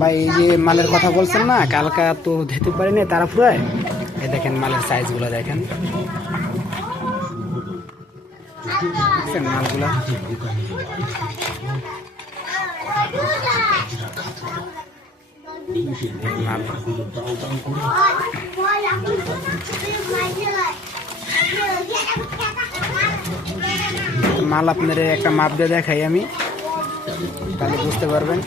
ভাই এই যে মালের কথা বলছেন না, কালকা তো দিতে পারিনি তারা পুরাই। এই দেখেন মালের সাইজগুলো দেখেন, দেখছেন মালগুলা। মাল মাল আপনার একটা মাপ দিয়ে দেখাই আমি, তাহলে বুঝতে পারবেন।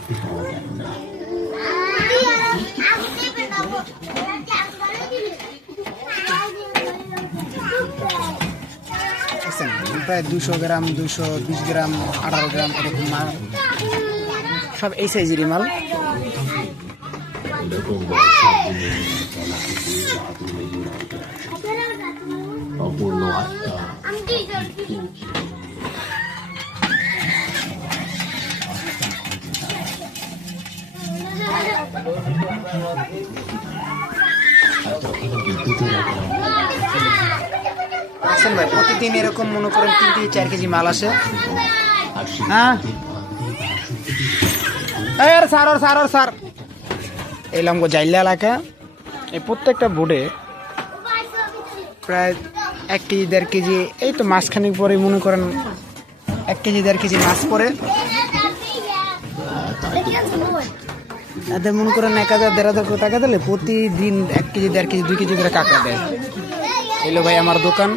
প্রায় 200 গ্রাম, 220 গ্রাম, 18 গ্রাম এরকম মাল, সব এই সাইজেরই মাল। আসেন ভাই, প্রতিদিন এরকম মনে করেন 3 থেকে 4 কেজি মাল আসে। হ্যাঁ স্যার এলাম গো জাইলা এলাকা। এই প্রত্যেকটা বোর্ডে প্রায় 1 কেজি 1.5 কেজি, এই তো মাছখানিক পরে মনে করেন 1 কেজি 1.5 কেজি মাছ পরে। এদের মনে করেন 1000 1500 করে টাকা দিলে প্রতিদিন 1 কেজি 1.5 কেজি 2 কেজি করে কাঁকড়া দেয়। এলো ভাই আমার দোকান,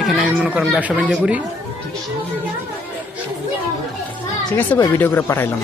এখানে আমি মনে করেন ব্যবসা বাণিজ্য করি। ঠিক আছে ভাই, ভিডিও করে পাঠাইলাম।